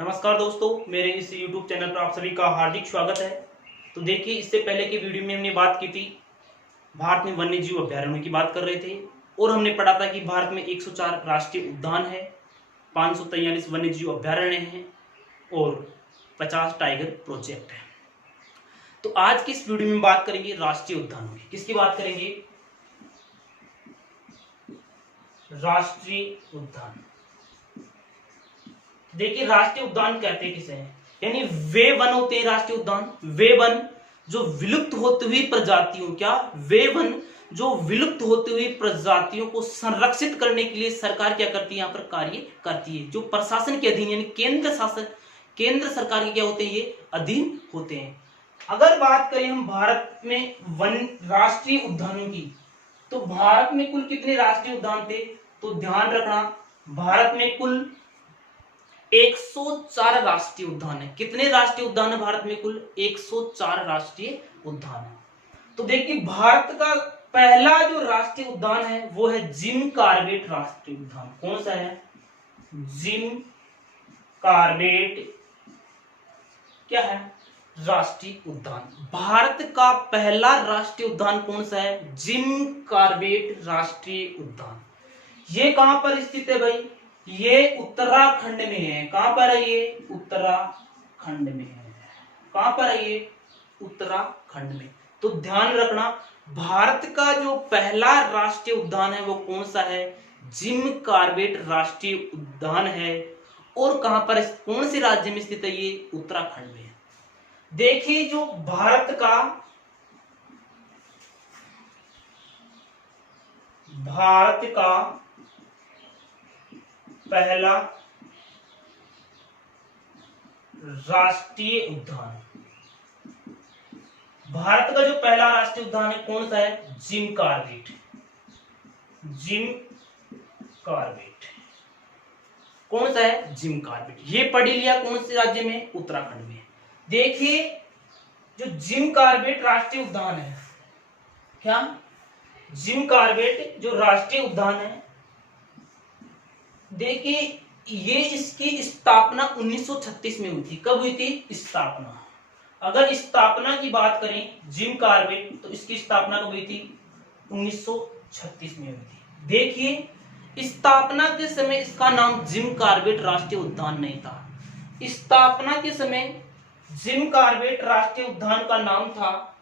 नमस्कार दोस्तों, मेरे इस YouTube चैनल पर आप सभी का हार्दिक स्वागत है। तो देखिए, इससे पहले की वीडियो में हमने बात की थी भारत में वन्य जीव अभ्यारण्यों की बात कर रहे थे और हमने पढ़ा था कि भारत में 104 राष्ट्रीय उद्यान है, 543 वन्य जीव अभ्यारण्य हैं और 50 टाइगर प्रोजेक्ट है। तो आज की इस वीडियो में बात करेंगे राष्ट्रीय उद्यानों की। किसकी बात करेंगे? राष्ट्रीय उद्यान। देखिए, राष्ट्रीय उद्यान कहते हैं किसे हैं? यानी वे वन होते हैं राष्ट्रीय उद्यान, वे वन जो विलुप्त होती हुई प्रजातियों वे वन जो विलुप्त होती हुई प्रजातियों को संरक्षित करने के लिए सरकार क्या करती है? यहाँ पर कार्य करती है। जो प्रशासन के अधीन यानी केंद्र सरकार के क्या होते हैं? ये अधीन होते हैं। अगर बात करें हम भारत में वन राष्ट्रीय उद्यानों की, तो भारत में कुल कितने राष्ट्रीय उद्यान थे? तो ध्यान रखना, भारत में कुल 104 राष्ट्रीय उद्यान है। कितने राष्ट्रीय उद्यान है भारत में? कुल 104 राष्ट्रीय उद्यान है। तो देखिए, भारत का पहला जो राष्ट्रीय उद्यान है वो है जिम कॉर्बेट राष्ट्रीय उद्यान। कौन सा है? जिम कॉर्बेट क्या है? राष्ट्रीय उद्यान। भारत का पहला राष्ट्रीय उद्यान कौन सा है? जिम कॉर्बेट राष्ट्रीय उद्यान। ये कहां पर स्थित है भाई? ये उत्तराखंड में है। कहां पर है ये? उत्तराखंड में है। कहां पर है ये? उत्तराखंड में। तो ध्यान रखना, भारत का जो पहला राष्ट्रीय उद्यान है वो कौन सा है? जिम कॉर्बेट राष्ट्रीय उद्यान है। और कहां पर, कौन से राज्य में स्थित है ये? उत्तराखंड में। देखिए, जो भारत का पहला राष्ट्रीय उद्यान, भारत का जो पहला राष्ट्रीय उद्यान है कौन सा है? Jim Corbett. जिम कॉर्बेट कौन सा है? Jim Corbett. ये पढ़ लिया कौन से राज्य में? उत्तराखंड में। देखिए, जो जिम कॉर्बेट राष्ट्रीय उद्यान है, क्या जिम कॉर्बेट जो राष्ट्रीय उद्यान है, देखिए ये इसकी स्थापना 1936 में हुई थी। कब हुई थी स्थापना? अगर स्थापना की बात करें जिम कॉर्बेट, तो इसकी स्थापना कब हुई थी? 1936 में हुई थी। देखिए, स्थापना के समय इसका नाम जिम कॉर्बेट राष्ट्रीय उद्यान नहीं था। स्थापना के समय जिम कॉर्बेट राष्ट्रीय उद्यान का नाम था,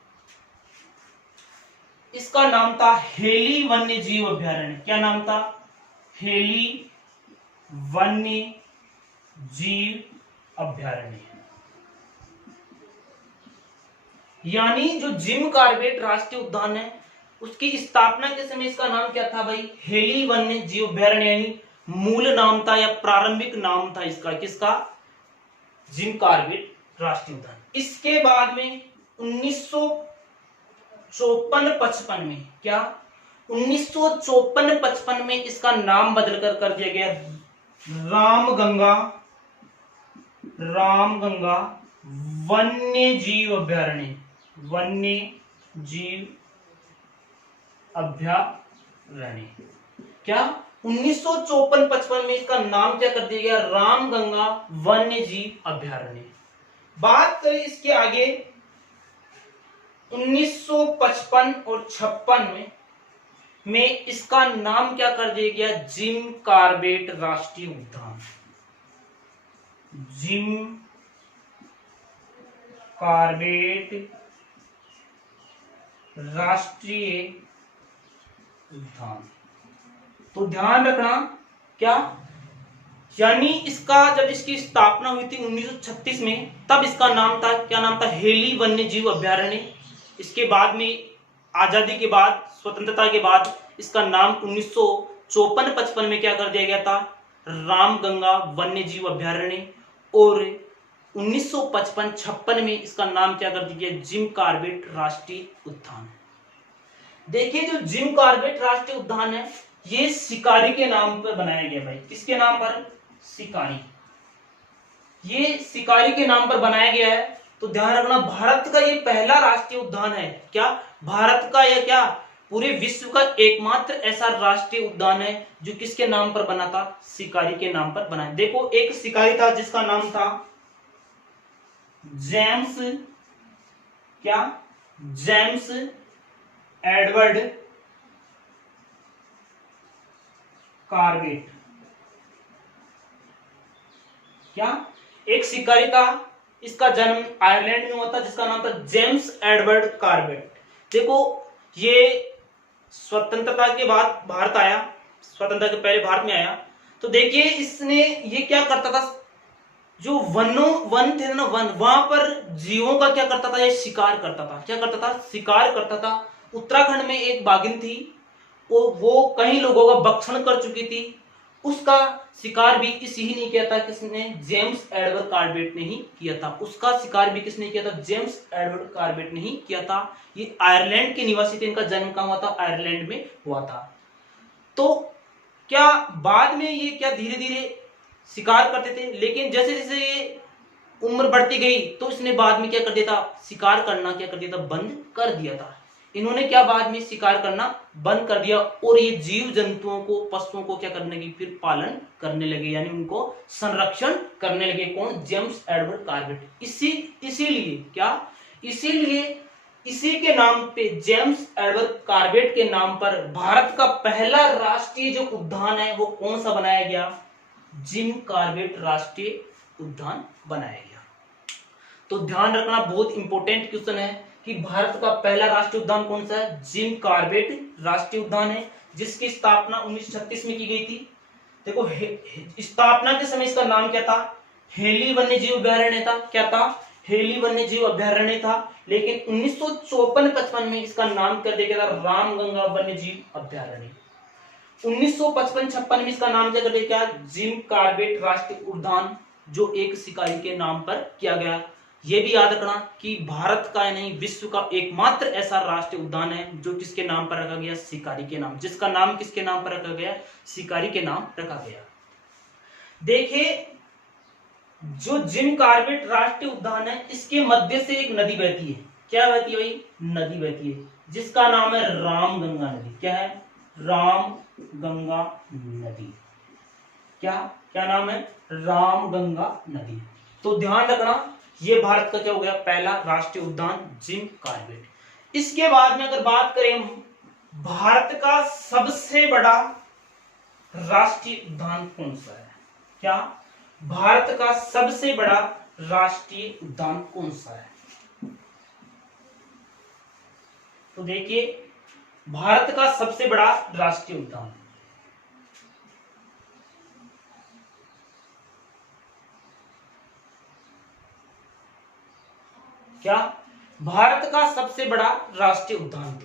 इसका नाम था हेली वन्य जीव अभ्यारण्य। क्या नाम था? हेली वन्य जीव अभ्यारण्य। यानी जो जिम कॉर्बेट राष्ट्रीय उद्यान है उसकी स्थापना के समय इसका नाम क्या था भाई? हेली वन्य जीव अभ्यारण्य। यानी मूल नाम था या प्रारंभिक नाम था इसका, किसका? जिम कॉर्बेट राष्ट्रीय उद्यान। इसके बाद में 1954-55 में, क्या 1954-55 में इसका नाम बदलकर कर दिया गया रामगंगा वन्य जीव अभ्यारण्य। वन्य जीव अभ्यारण्य। क्या 1954-55 में इसका नाम क्या कर दिया गया? रामगंगा वन्य जीव अभ्यारण्य। बात करें इसके आगे 1955 और 56 में इसका नाम क्या कर दिया गया? जिम कॉर्बेट राष्ट्रीय उद्यान। जिम कॉर्बेट राष्ट्रीय उद्यान। तो ध्यान रखना, क्या यानी इसका जब इसकी स्थापना हुई थी 1936 में, तब इसका नाम था, क्या नाम था? हेली वन्य जीव अभ्यारण्य। इसके बाद में आजादी के बाद, स्वतंत्रता के बाद इसका नाम 1954-55 में क्या कर दिया गया था? रामगंगा वन्य जीव अभ्यारण्य। और 1955-56 में इसका नाम क्या कर दिया गया? जिम कॉर्बेट राष्ट्रीय उद्यान। देखिए, जो जिम कॉर्बेट राष्ट्रीय उद्यान है ये शिकारी के नाम पर बनाया गया भाई। किसके नाम पर? शिकारी। ये शिकारी के नाम पर बनाया गया है। तो ध्यान रखना, भारत का ये पहला राष्ट्रीय उद्यान है। क्या भारत का? यह क्या पूरे विश्व का एकमात्र ऐसा राष्ट्रीय उद्यान है जो किसके नाम पर बना था? शिकारी के नाम पर बना है। देखो एक शिकारी था जिसका नाम था जेम्स, क्या? James Edward Corbett. क्या? एक शिकारी था, इसका जन्म आयरलैंड में हुआ था, जिसका नाम था जेम्स एडवर्ड कार्बेट। देखो ये स्वतंत्रता के बाद भारत आया, स्वतंत्रता के पहले भारत में आया। तो देखिए इसने ये क्या करता था, जो वन थे ना, वन, वहां पर जीवों का क्या करता था, ये शिकार करता था। क्या करता था? शिकार करता था। उत्तराखंड में एक बाघिन थी, वो कई लोगों का भक्षण कर चुकी थी, उसका शिकार भी किसी ही नहीं किया था, किसने? जेम्स एडवर्ड कार्बेट ने ही किया था। उसका शिकार भी किसने किया था? जेम्स एडवर्ड कार्बेट ने ही किया था। ये आयरलैंड के निवासी थे, इनका जन्म कहां हुआ था? आयरलैंड में हुआ था। तो क्या बाद में ये क्या धीरे धीरे शिकार करते थे, लेकिन जैसे जैसे ये उम्र बढ़ती गई तो इसने बाद में क्या कर दिया था? शिकार करना क्या कर दिया था? बंद कर दिया था। इन्होंने क्या बाद में शिकार करना बंद कर दिया, और ये जीव जंतुओं को, पशुओं को क्या करने की फिर पालन करने लगे, यानी उनको संरक्षण करने लगे। कौन? James Edward Corbett. इसीलिए क्या? इसीलिए इसी के नाम पे, जेम्स एडवर्ड कार्बेट के नाम पर भारत का पहला राष्ट्रीय जो उद्यान है वो कौन सा बनाया गया? जिम कार्बेट राष्ट्रीय उद्यान बनाया गया। तो ध्यान रखना, बहुत इंपॉर्टेंट क्वेश्चन है कि भारत का पहला राष्ट्रीय उद्यान कौन सा है? जिम कार्बेट राष्ट्रीय उद्यान है, जिसकी स्थापना 1936 में की गई थी। देखो स्थापना के समय इसका नाम क्या था? हेली वन्यजीव अभ्यारण्य था। क्या था? हेली वन्यजीव अभ्यारण्य था। लेकिन 1954-55 में इसका नाम कर दिया गया था रामगंगा वन्यजीव अभ्यारण्य। 1955-56 में इसका नाम क्या कर दिया गया? जिम कार्बेट राष्ट्रीय उद्यान, जो एक शिकारी के नाम पर किया गया। यह भी याद रखना कि भारत का नहीं, विश्व का एकमात्र ऐसा राष्ट्रीय उद्यान है जो किसके नाम पर रखा गया? शिकारी के नाम। जिसका नाम किसके नाम पर रखा गया? शिकारी के नाम रखा गया। देखिए जो जिम कार्बेट राष्ट्रीय उद्यान है, इसके मध्य से एक नदी बहती है। क्या बहती है भाई? नदी बहती है, जिसका नाम है रामगंगा नदी। क्या है? रामगंगा नदी। क्या क्या नाम है? रामगंगा नदी। तो ध्यान रखना, ये भारत का क्या हो गया? पहला राष्ट्रीय उद्यान जिम कार्बेट। इसके बाद में अगर बात करें हम, भारत का सबसे बड़ा राष्ट्रीय उद्यान कौन सा है? क्या? भारत का सबसे बड़ा राष्ट्रीय उद्यान कौन सा है? तो देखिए भारत का सबसे बड़ा राष्ट्रीय उद्यान, क्या? भारत का सबसे बड़ा राष्ट्रीय उद्यान।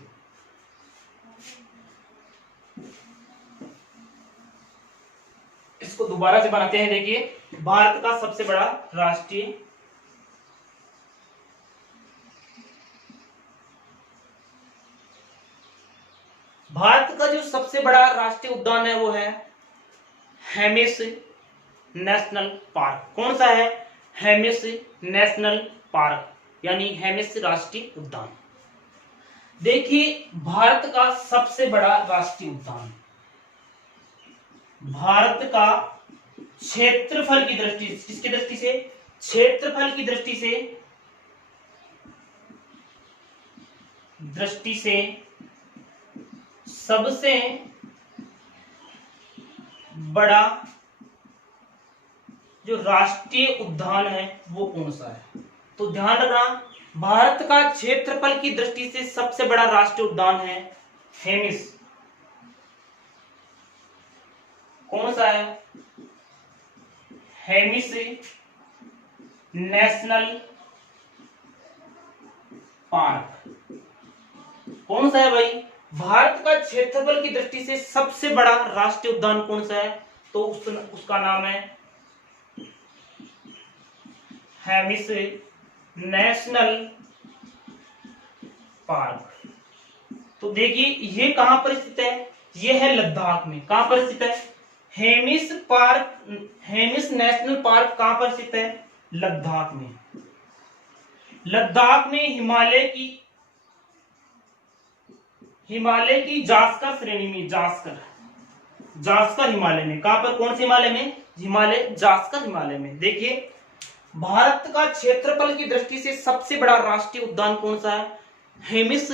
इसको दोबारा से बनाते हैं। देखिए भारत का सबसे बड़ा राष्ट्रीय भारत का जो सबसे बड़ा राष्ट्रीय उद्यान है वो है हेमिस नेशनल पार्क। कौन सा है? हेमिस नेशनल पार्क, यानी हेमिस राष्ट्रीय उद्यान। देखिए भारत का सबसे बड़ा राष्ट्रीय उद्यान, भारत का क्षेत्रफल की दृष्टि, किसकी दृष्टि से? क्षेत्रफल की दृष्टि से सबसे बड़ा जो राष्ट्रीय उद्यान है वो कौन सा है? तो ध्यान रखना, भारत का क्षेत्रफल की दृष्टि से सबसे बड़ा राष्ट्रीय उद्यान है हेमिस। कौन सा है? Hemis national park. कौन सा है भाई? भारत का क्षेत्रफल की दृष्टि से सबसे बड़ा राष्ट्रीय उद्यान कौन सा है? तो उसका नाम है हेमिस नेशनल पार्क। तो देखिए ये कहां पर स्थित है? ये है लद्दाख में। कहां पर स्थित है? हेमिस नेशनल पार्क कहां पर स्थित है? लद्दाख में। हिमालय की जास्कर श्रेणी में, जास्कर हिमालय में, कहां पर, कौन से हिमालय में, हिमालय जास्कर हिमालय में। देखिए भारत का क्षेत्रफल की दृष्टि से सबसे बड़ा राष्ट्रीय उद्यान कौन सा है, हेमिस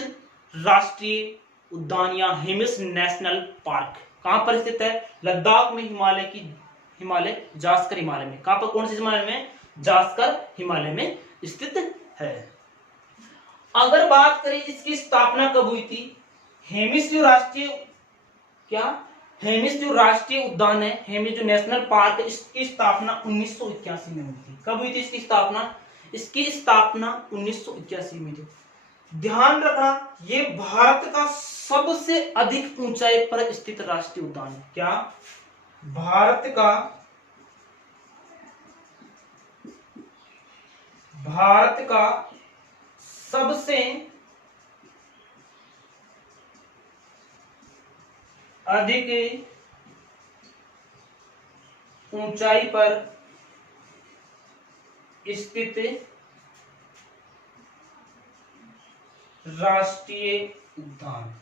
राष्ट्रीय उद्यान या हेमिस नेशनल पार्क। कहां पर स्थित है, लद्दाख में, हिमालय जास्कर हिमालय में। कहां पर, कौन से हिमालय में, जास्कर हिमालय में स्थित है। अगर बात करें इसकी स्थापना कब हुई थी, हेमिस जो राष्ट्रीय, क्या, हेमिस जो राष्ट्रीय उद्यान है, हेमिस जो नेशनल पार्क है, इसकी स्थापना 1981 में हुई थी। कब हुई थी इसकी स्थापना, इसकी स्थापना 1981 में थी। ध्यान रखना ये भारत का सबसे अधिक ऊंचाई पर स्थित राष्ट्रीय उद्यान है। क्या, भारत का सबसे अधिक ऊंचाई पर स्थित राष्ट्रीय उद्यान।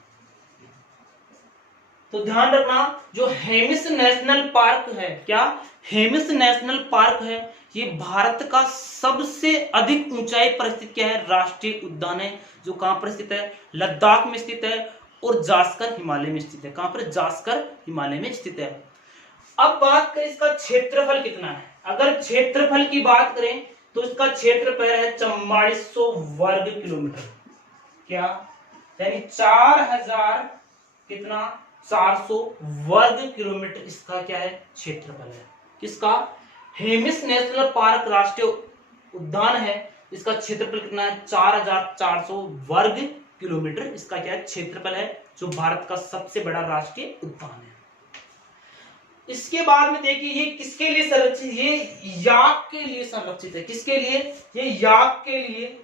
तो ध्यान रखना जो हेमिस नेशनल पार्क है, क्या, हेमिस नेशनल पार्क है, ये भारत का सबसे अधिक ऊंचाई पर स्थित क्या है, राष्ट्रीय उद्यान है, जो कहां पर स्थित है, लद्दाख में स्थित है और जास्कर हिमालय में स्थित है। कहां पर, जास्कर हिमालय में स्थित है। अब बात करें इसका क्षेत्रफल कितना है। अगर क्षेत्रफल की बात करें तो इसका क्षेत्रफल है 4400 वर्ग किलोमीटर। क्या, यानी 4000 कितना, 400 वर्ग किलोमीटर इसका क्या है, क्षेत्रफल है। किसका, हेमिस नेशनल पार्क राष्ट्रीय उद्यान है, इसका क्षेत्रफल कितना है, 4400 वर्ग किलोमीटर इसका क्या है, क्षेत्रफल है, जो भारत का सबसे बड़ा राष्ट्रीय उद्यान है। इसके बाद में देखिए ये किसके लिए संरक्षित, ये याक के लिए संरक्षित है। किसके लिए, ये याक के लिए।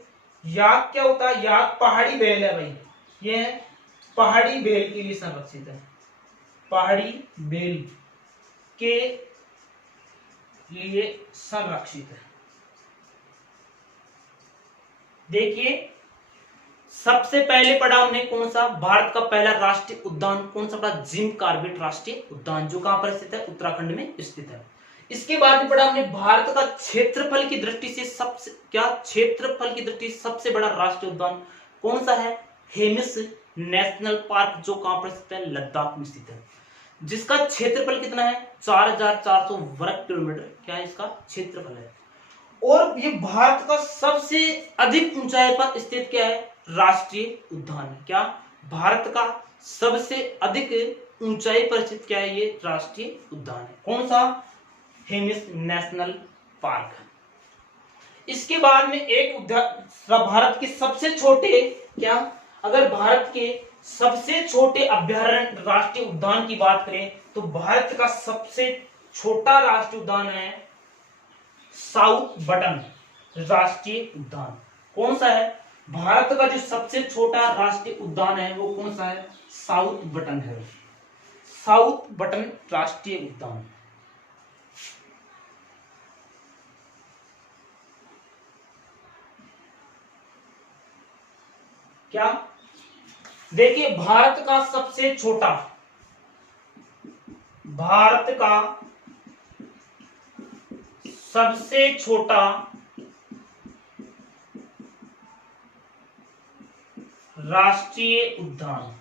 याक क्या होता है, याक पहाड़ी बेल है भाई, ये पहाड़ी बेल के लिए संरक्षित है, पहाड़ी बेल के लिए संरक्षित है। देखिए सबसे पहले पढ़ा हमने कौन सा, भारत का पहला राष्ट्रीय उद्यान कौन सा पढ़ा, जिम कॉर्बेट राष्ट्रीय उद्यान, जो कहां पर स्थित है, उत्तराखंड में स्थित है। इसके बाद में पढ़ा हमने भारत का क्षेत्रफल की दृष्टि से सबसे, क्या, क्षेत्रफल की दृष्टि से सबसे बड़ा राष्ट्रीय उद्यान कौन सा है, हेमिस नेशनल पार्क, जो कहां पर स्थित है, लद्दाख में स्थित है, जिसका क्षेत्रफल कितना है, 4400 वर्ग किलोमीटर क्या है इसका क्षेत्रफल है। और ये भारत का सबसे अधिक ऊंचाई पर स्थित क्या है, राष्ट्रीय उद्यान है। क्या, भारत का सबसे अधिक ऊंचाई पर स्थित क्या है, ये राष्ट्रीय उद्यान है। कौन सा, हेमिस नेशनल पार्क। इसके बाद में एक भारत के सबसे छोटे, क्या, अगर भारत के सबसे छोटे अभ्यारण्य राष्ट्रीय उद्यान की बात करें तो भारत का सबसे छोटा राष्ट्रीय उद्यान है साउथ बटन राष्ट्रीय उद्यान। कौन सा है, भारत का जो सबसे छोटा राष्ट्रीय उद्यान है वो कौन सा है, साउथ बटन है, साउथ बटन राष्ट्रीय उद्यान। क्या, देखिए भारत का सबसे छोटा, भारत का सबसे छोटा राष्ट्रीय उद्यान,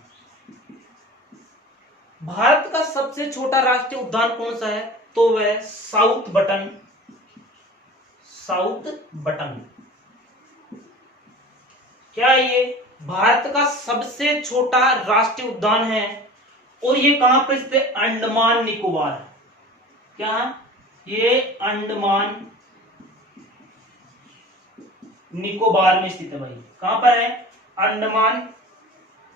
भारत का सबसे छोटा राष्ट्रीय उद्यान कौन सा है, तो वह साउथ बटन, साउथ बटन। क्या ये भारत का सबसे छोटा राष्ट्रीय उद्यान है और ये कहां पर स्थित है, अंडमान निकोबार। क्या, ये अंडमान निकोबार में स्थित है भाई। कहां पर है, अंडमान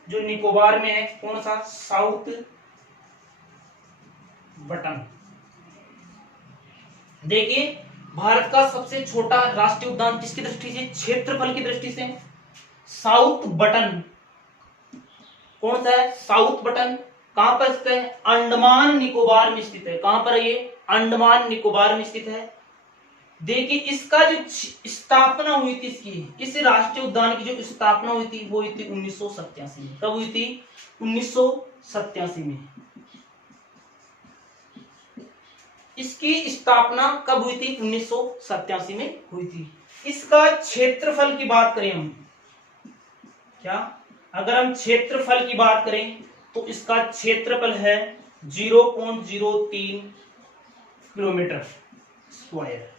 जो निकोबार में है, कौन सा, साउथ बटन। देखिए भारत का सबसे छोटा राष्ट्रीय उद्यान किसकी दृष्टि से, क्षेत्रफल की दृष्टि से, साउथ बटन। कौन सा है, साउथ बटन। कहां पर स्थित है, अंडमान निकोबार में स्थित है। कहां पर है ये, अंडमान निकोबार में स्थित है। देखिए इसका जो स्थापना हुई थी, इसकी, इस राष्ट्रीय उद्यान की जो स्थापना हुई थी वो हुई थी 1987 में। कब हुई थी, 1987 में। इसकी स्थापना कब हुई थी? 1987 में हुई थी। इसका क्षेत्रफल की बात करें हम, क्या अगर हम क्षेत्रफल की बात करें तो इसका क्षेत्रफल है 0.03 किलोमीटर स्क्वायर,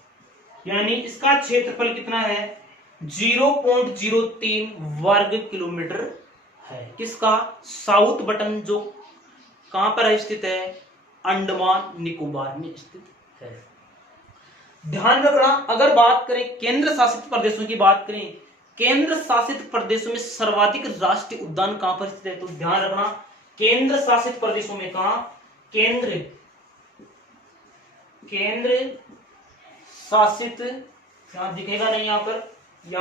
यानी इसका क्षेत्रफल कितना है? 0.03 वर्ग किलोमीटर है। किसका? साउथ बटन, जो कहां पर है स्थित है? अंडमान निकोबार में स्थित है। ध्यान रखना, अगर बात करें केंद्र शासित प्रदेशों की बात करें, केंद्र शासित प्रदेशों में सर्वाधिक राष्ट्रीय उद्यान कहां पर स्थित है? तो ध्यान रखना, केंद्र शासित प्रदेशों में कहा? केंद्र शासित, यहां दिखेगा नहीं, यहां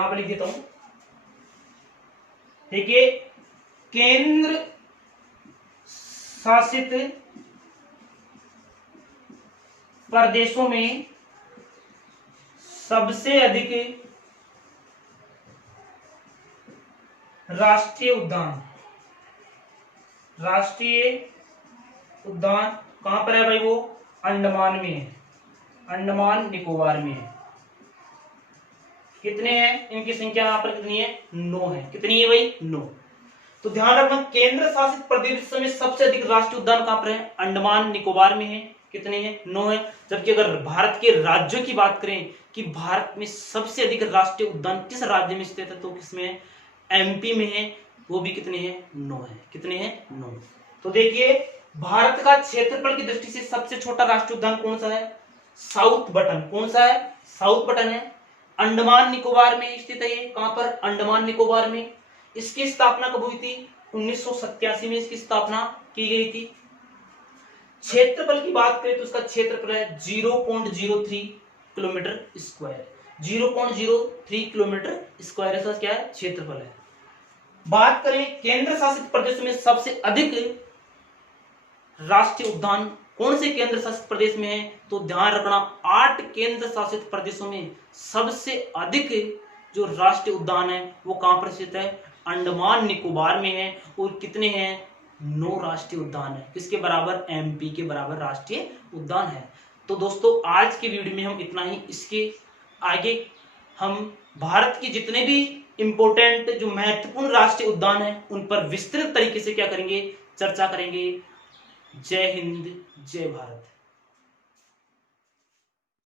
पर लिख देता हूं। देखिए, केंद्र शासित प्रदेशों में सबसे अधिक राष्ट्रीय उद्यान कहां पर है भाई? वो अंडमान में है, अंडमान निकोबार में है। कितने हैं? इनकी संख्या यहां पर कितनी है? 9 है। कितनी है भाई? 9। तो ध्यान रखना, केंद्र शासित प्रदेशों में सबसे अधिक राष्ट्रीय उद्यान कहां पर है? अंडमान निकोबार में है। कितने हैं? 9 है। जबकि अगर भारत के राज्यों की बात करें कि भारत में सबसे अधिक राष्ट्रीय उद्यान किस राज्य में स्थित है, तो किसमें है? एमपी में है। वो भी कितने हैं? 9 है। कितने हैं? 9। तो देखिए, भारत का क्षेत्रफल की दृष्टि से सबसे छोटा राष्ट्रीय उद्यान कौन सा है? South button. कौन सा है? साउथ बटन है। अंडमान निकोबार में स्थित है। ये कहां पर? अंडमान निकोबार में। इसकी स्थापना कब हुई थी? 1987 में इसकी स्थापना की गई थी। क्षेत्रफल की बात करें तो इसका क्षेत्रफल है 0.03 किलोमीटर स्क्वायर। 0.03 किलोमीटर स्क्वायर इसका क्या है? क्षेत्रफल है। बात करें केंद्र शासित प्रदेशों में सबसे अधिक राष्ट्रीय उद्यान कौन से केंद्र शासित प्रदेश में है, तो ध्यान रखना, 8 केंद्र शासित प्रदेशों में सबसे अधिक जो राष्ट्रीय उद्यान है वो कहां पर स्थित है? अंडमान निकोबार में है। और कितने हैं? 9 राष्ट्रीय उद्यान है। किसके बराबर? एमपी के बराबर राष्ट्रीय उद्यान है। तो दोस्तों, आज के वीडियो में हम इतना ही। इसके आगे हम भारत के जितने भी इंपोर्टेंट जो महत्वपूर्ण राष्ट्रीय उद्यान है उन पर विस्तृत तरीके से क्या करेंगे? चर्चा करेंगे। जय हिंद, जय भारत।